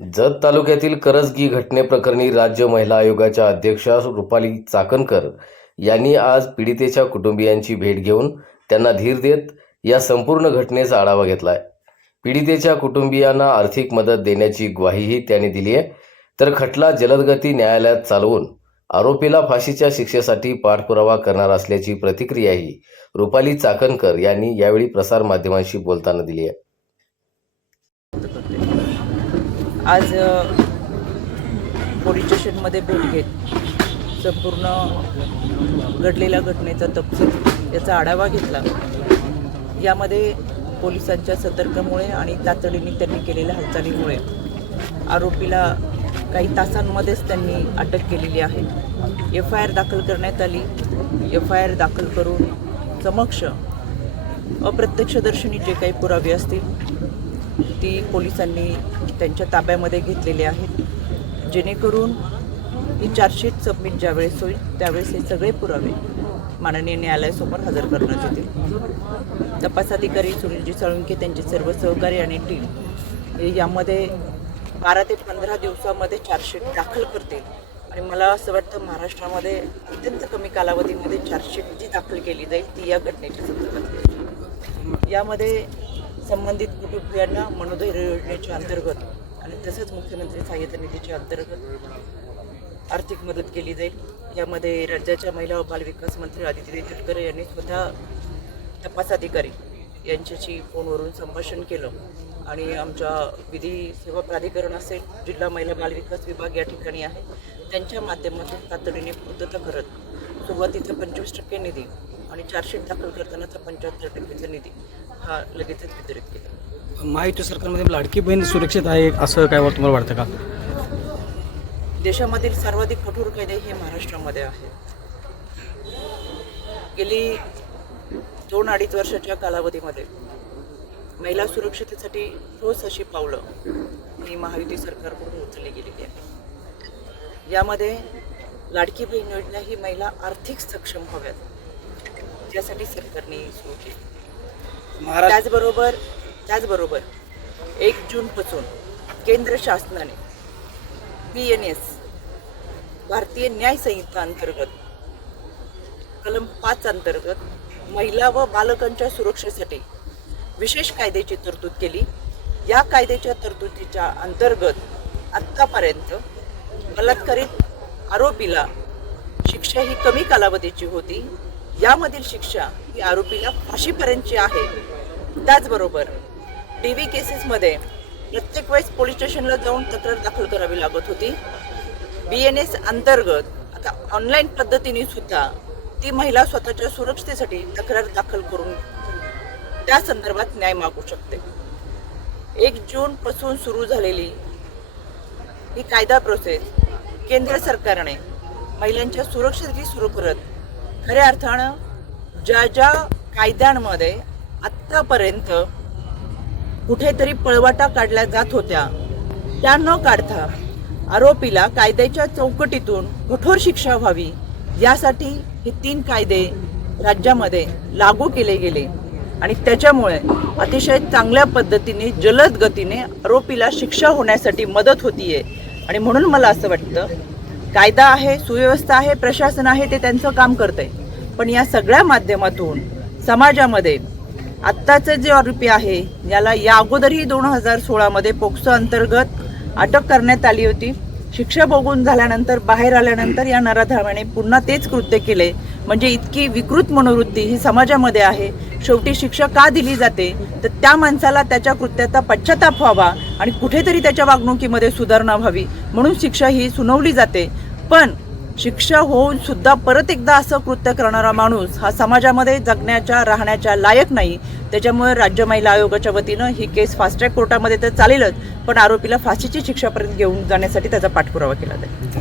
जत तालुक्यातील करजगी घटनेप्रकरणी राज्य महिला आयोगाच्या अध्यक्षा रुपाली चाकणकर यांनी आज पीडितेच्या कुटुंबियांची भेट घेऊन त्यांना धीर देत या संपूर्ण घटनेचा आढावा घेतला आहे पीडितेच्या कुटुंबियांना आर्थिक मदत देण्याची ग्वाहीही त्यांनी दिली आहे. तर खटला जलदगती न्यायालयात चालवून आरोपीला फाशीच्या शिक्षेसाठी पाठपुरावा करणार असल्याची प्रतिक्रियाही रुपाली चाकणकर यांनी यावेळी प्रसारमाध्यमांशी बोलताना दिली आहे. आज पोलीस स्टेशनमध्ये भेट घेत. संपूर्ण घडलेल्या घटनेचा तपशील याचा आढावा घेतला. यामध्ये पोलिसांच्या सतर्कमुळे आणि तातडीने त्यांनी केलेल्या हालचालीमुळे आरोपीला काही तासांमध्येच त्यांनी अटक केलेली आहे. एफ आय आर दाखल करण्यात आली. एफ आय आर दाखल करून समक्ष अप्रत्यक्षदर्शनी जे काही पुरावे असतील ती पोलिसांनी त्यांच्या ताब्यामध्ये घेतलेली आहेत जेणेकरून ही चार्जशीट सबमिट ज्यावेळेस होईल त्यावेळेस हे सगळे पुरावे माननीय न्यायालयासमोर हजर करण्यात येतील. तपास अधिकारी सुनीलजी साळुंके त्यांचे सर्व सहकारी आणि टीम हे यामध्ये बारा ते पंधरा दिवसामध्ये चार्जशीट दाखल करतील. आणि मला असं वाटतं महाराष्ट्रामध्ये अत्यंत कमी कालावधीमध्ये चार्जशीट जी दाखल केली जाईल ती या घटनेच्या संदर्भात यामध्ये संबंधित कुटुंबियांना मनोदय योजनेच्या अंतर्गत आणि तसंच मुख्यमंत्री सहाय्यता निधीच्या अंतर्गत आर्थिक मदत केली जाईल. यामध्ये राज्याच्या महिला व बालविकास मंत्री आदित्य तटकरे यांनी स्वतः तपास अधिकारी यांच्याशी फोनवरून संभाषण केलं आणि आमच्या विधी सेवा प्राधिकरण असेल जिल्हा महिला बालविकास विभाग या ठिकाणी आहे त्यांच्या माध्यमातून तातडीने पूर्तता करत सुरुवातीचा पंचवीस टक्के निधी आणि चार्जशीट दाखल करतानाचा पंच्याहत्तर टक्केचा निधी हा लगेचच वितरित केला. महायुती सरकारमध्ये लाडकी बहीण सुरक्षित आहे असं काय तुम्हाला वाटतं का? देशामधील सर्वाधिक कठोर कायदे हे महाराष्ट्रामध्ये आहेत. गेली दोन अडीच वर्षाच्या कालावधीमध्ये महिला सुरक्षतेसाठी ठोस अशी पावलं ही महायुती सरकारकडून उचलली गेलेली आहे यामध्ये लाडकी बहीण योजना ही महिला आर्थिक सक्षम व्हाव्यात यासाठी सरकारने सुरू केली. त्याचबरोबर त्याचबरोबर एक जूनपासून केंद्र शासनाने बी एन एस भारतीय न्याय संहिता अंतर्गत कलम पाच अंतर्गत महिला व बालकांच्या सुरक्षेसाठी विशेष कायद्याची तरतूद केली. या कायद्याच्या तरतुदीच्या अंतर्गत आत्तापर्यंत बलात्कारित आरोपीला शिक्षा ही कमी कालावधीची होती. यामधील शिक्षा ही आरोपीला फाशीपर्यंतची आहे त्याचबरोबर टी व्ही केसेसमध्ये प्रत्येक वेळेस पोलीस स्टेशनला जाऊन तक्रार दाखल करावी लागत होती. बी एन एस अंतर्गत आता ऑनलाईन पद्धतीने सुद्धा ती महिला स्वतःच्या सुरक्षतेसाठी तक्रार दाखल करून त्या संदर्भात न्याय मागू शकते. एक जून पासून सुरू झालेली ही कायदा प्रोसेस केंद्र सरकारने महिलांच्या सुरक्षेसाठी सुरू करत खऱ्या अर्थानं ज्या ज्या कायद्यांमध्ये आत्तापर्यंत कुठेतरी पळवाटा काढल्या जात होत्या त्या न काढता आरोपीला कायद्याच्या चौकटीतून कठोर शिक्षा व्हावी यासाठी हे तीन कायदे राज्यामध्ये लागू केले गेले. आणि त्याच्यामुळे अतिशय चांगल्या पद्धतीने जलद गतीने आरोपीला शिक्षा होण्यासाठी मदत होतीये. आणि म्हणून मला असं वाटतं कायदा आहे सुव्यवस्था आहे प्रशासन आहे ते त्यांचं काम करतंय. पण या सगळ्या माध्यमातून समाजामध्ये आत्ताचं जे आरोपी आहे याला या अगोदरही दोन हजार सोळामध्ये पोक्सो अंतर्गत अटक करण्यात आली होती. शिक्षा भोगून झाल्यानंतर बाहेर आल्यानंतर या नराधामाने पुन्हा तेच कृत्य केले. म्हणजे इतकी विकृत मनोवृत्ती ही समाजामध्ये आहे. शेवटी शिक्षा का दिली जाते? तर त्या माणसाला त्याच्या कृत्याचा पश्चाताप व्हावा आणि कुठेतरी त्याच्या वागणुकीमध्ये सुधारणा व्हावी. म्हणून शिक्षा ही सुनावली जाते. पण शिक्षा होऊन सुद्धा परत एकदा असं कृत्य करणारा माणूस हा समाजामध्ये जगण्याच्या राहण्याच्या लायक नाही. त्याच्यामुळे राज्य महिला आयोगाच्या वतीनं ही केस फास्ट ट्रॅक कोर्टामध्ये तर चालेलच पण आरोपीला फाशीची शिक्षापर्यंत घेऊन जाण्यासाठी त्याचा पाठपुरावा केला जाईल.